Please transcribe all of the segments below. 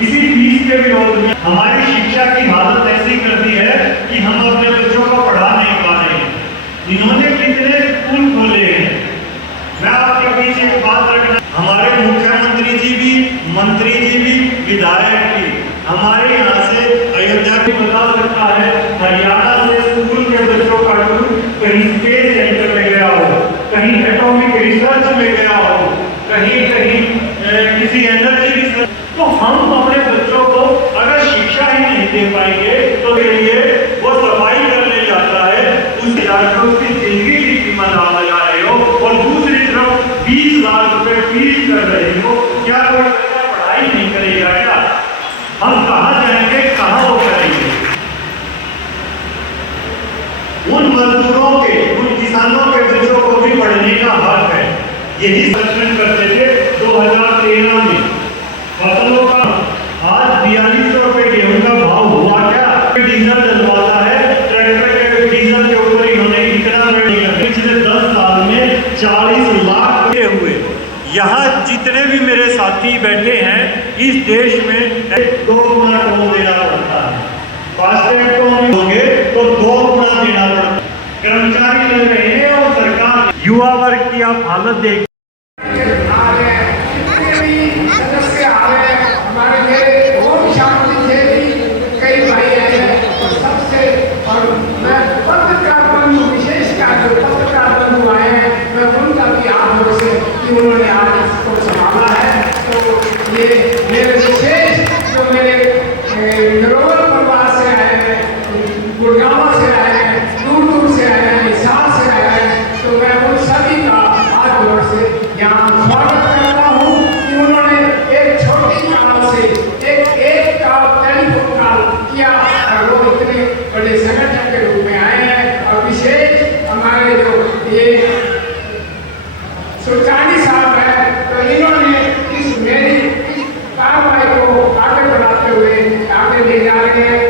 इसी फीस के विरोध में हमारी शिक्षा की हालत ऐसी कर दी है कि हम अपने बच्चों को पढ़ा नहीं पा रहे हैं। इन्होंने कितने स्कूल खोले हैं। मैं आपके बीच एक बात रखना, हमारे मुख्यमंत्री जी भी, मंत्री जी भी, विधायक भी हमारे यहाँ से अयोध्या भी बता सकता है, हरियाणा से स्कूल के बच्चों का टूर कहीं स्पेस सेंटर में गया हो, कहीं एटॉमिक रिसर्च में गया हो, कहीं कहीं किसी एनर्जी रिसर्च। तो हम अपने बच्चों को अगर शिक्षा ही नहीं दे पाएंगे तो के लिए वो सफाई करने जाता है, उस जाकर उसकी जिंदगी की कीमत आप लगा रहे हो और दूसरी तरफ 20 लाख रुपए फीस कर रहे हो। क्या कोई बच्चा पढ़ाई नहीं करेगा क्या? हम कहाँ जाएंगे, कहाँ वो करेंगे? उन मजदूरों के, उन किसानों के बच्चों को भी पढ़ने का हक है। यही सर्वेक्षण करते थे 2013 में फसलों का। आज 4200 रुपए गेहूं का भाव हुआ क्या? डीजल डलवाता है, ट्रैक्टर के डीजल के ऊपर इन्होंने इतना पिछले 10 साल में 40 लाख हुए। यहाँ जितने भी मेरे साथी बैठे हैं, इस देश में 2 गुना टोल देना पड़ता है। फास्टैग टोल होंगे तो 2 गुना देना पड़ता है। कर्मचारी लग रहे हैं और सरकार, युवा वर्ग की आप हालत देख उन्होंने आज इसको संभाला है। तो ये मेरे विशेष जो मेरे नरोवर परिवार से आए हैं, गुड़गांव से आए हैं, दूर दूर से आए हैं, हिसार से आए हैं, तो मैं उन सभी का हाथ जोड़ से यहाँ स्वागत करता हूँ कि उन्होंने एक छोटी काल से एक काल टेलीफोन कॉल किया और वो इतने बड़े संगठन के रूप में आए हैं। और विशेष हमारे जो ये सुल्तानी साहब है, तो इन्होंने इस मेरी कार्रवाई को आगे बढ़ाते हुए आगे ले जा रहे हैं।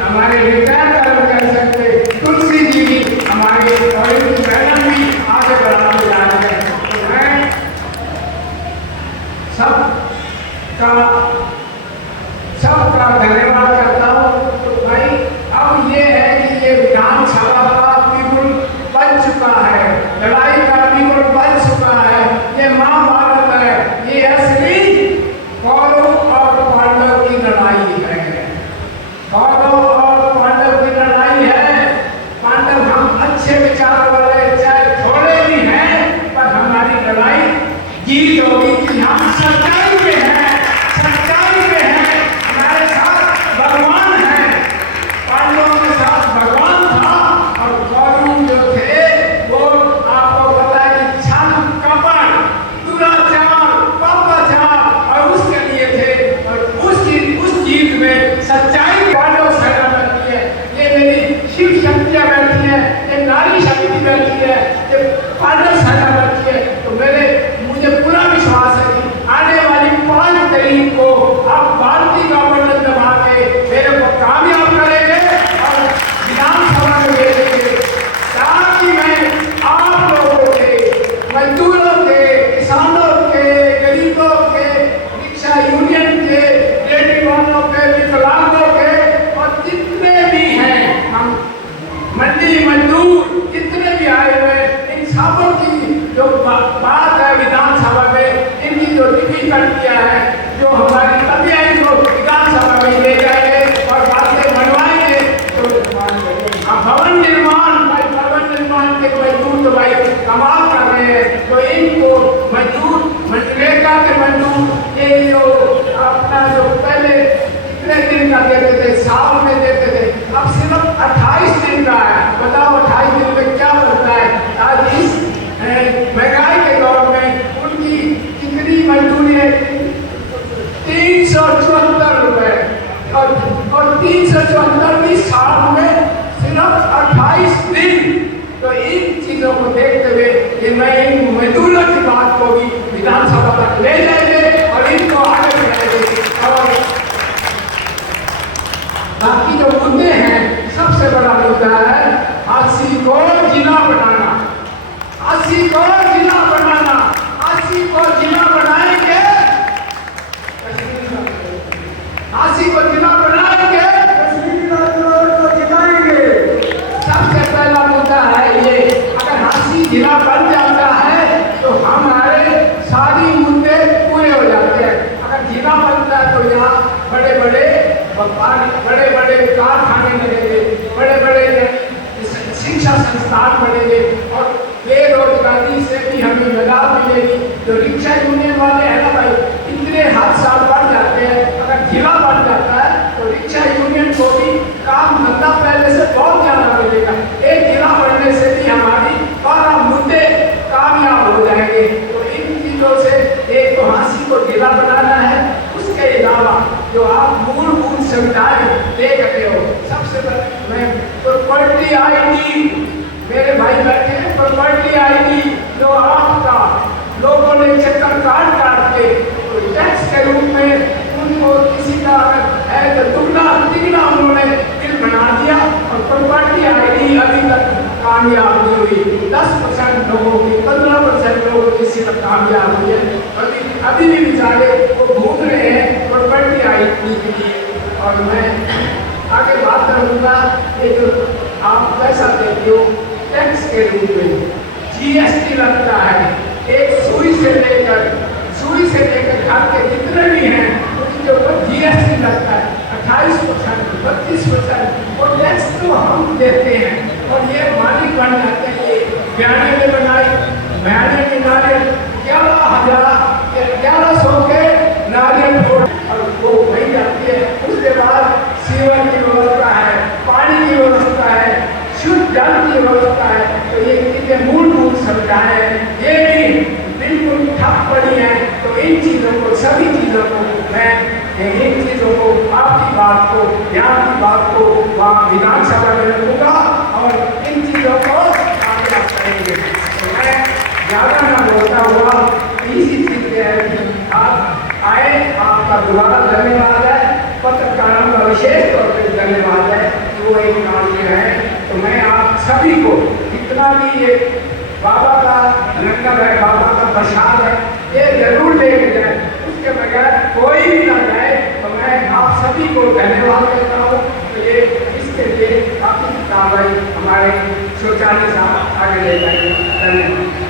हमारे रिटायर कर सकते तुलसी जी हमारे और इनकी बहन भी आगे बढ़ाते जा रहे हैं। तो मैं सबका धन्यवाद करता हूँ। तो भाई अब ये है कि ये विधानसभा का बिल्कुल बन चुका है, लड़ाई का बिल्कुल बन चुका है। ये महाभारत है, ये असली कौरव और पांडव की लड़ाई है। कौरव और पांडव की लड़ाई है। पांडव हम अच्छे विचार वाले चाहे थोड़े भी हैं, पर हमारी लड़ाई जीत होगी कि हम सच्चाई में हैं, सच्चाई में हैं। हमारे साथ भगवान है, पांडवों के साथ भगवान था और कौरव जो थे वो आपको पता है कि छल कपट दुराचार पापाचार और उसके लिए थे। और उस जीत में सच्चाई पांडव सेना बैठी है, ये मेरी शिव शक्तियां बैठी है, ये नारी शक्ति बैठी है, ये पांडव सेना बैठी है। तो मुझे पूरा विश्वास है कि आने वाली 5 तारीख को आप भारतीय का बटन दबा के मेरे को कामयाब करेंगे और विधानसभा में भेजेंगे, ताकि मैं आप लोगों के, मजदूरों के, किसानों के, गरीबों के, रिक्शा यूनियन के, लेडी वालों के, विकलांगों के और जितने भी हैं हम मंडी मजदूर जितने भी आए हुए, इन सबों की जो बात है विधानसभा में, इनकी जो टिप्पणी किया है, जो हमारी अभियान को विधानसभा में ले जाएंगे और बातें बनवाएंगे। तो भवन निर्माण के मजदूर तो भाई कमाल कर रहे हैं। तो इनको मजदूर, मनरेगा के मजदूर, ये जो अपना जो पहले कितने दिन का देते थे, साल में देते थे, अब सिर्फ 28 दिन का है। बताओ 28 दिन में क्या बनता है? आज इस महंगाई के दौर में उनकी कितनी मजदूरी है? 374 रुपए और 374 साल में सिर्फ 28 दिन। तो इन चीजों को देखते हुए कि मैं इन मजदूरों की बात को भी विधानसभा तक ले जाएंगे और इनको आगे बढ़ाएंगे। और बाकी जो मुद्दे हैं, सबसे बड़ा मुद्दा है 80 को जिला बनाना, 80 को जिला बनाना, 80 को जिला बनाएंगे। जो आप मूलभूत सुविधाएं देखते हो। सबसे पहले मैं प्रॉपर्टी आईडी, मेरे भाई बैठे हैं, प्रॉपर्टी आईडी जो आपका लोगों ने चक्कर काट के तो टैक्स के रूप में उनको किसी का है तो दुगना तिगना उन्होंने बिल बना दिया और प्रॉपर्टी आईडी अभी तक कामयाब नहीं हुई। 10% लोगों की, 15% लोगों की सिर्फ कामयाब हुई है। अभी भी बेचारे वो घूम रहे हैं प्रॉपर्टी आईडी के लिए। और मैं आगे बात करूँगा, ये जो आप पैसा देते हो टैक्स के रूप में, जीएसटी लगता है, एक सुई से लेकर घर के जितने भी हैं उसके ऊपर जीएसटी लगता है 28%, 32%। और टैक्स तो हम देते हैं और ये मालिक बन जाते हैं। ये बयाने में बनाई, बयाने के नारियल 1100 के नारियल फोड़ और वो वही जाती है। उसके बाद सीवर की व्यवस्था है, पानी की व्यवस्था है, शुद्ध जल की व्यवस्था है। तो ये कितने मूलभूत सुविधाएं हैं, ये भी बिल्कुल ठप पड़ी है। तो इन चीज़ों को, सभी चीज़ों को मैं इन चीज़ों को, आपकी बात को, यहाँ की बात को वहाँ विधानसभा में रखूँगा और इन चीज़ों को कामयाब करेंगे। तो मैं ज़्यादा न बोलता हुआ इसी चीज़ के है कि आप आए, आपका दोबारा धन्यवाद है, पत्रकारों का विशेष तौर पर धन्यवाद है कि वो एक काम किया है। तो मैं आप सभी को, जितना भी ये बाबा का लंगर है, बाबा का प्रसाद है, ये जरूर लेके जाए, उसके बगैर कोई भी ना जाए। तो मैं आप सभी को धन्यवाद देता हूँ। तो ये इसके लिए काफ़ी कार्रवाई हमारे शौचालय साहब आगे ले जाएंगे। धन्यवाद।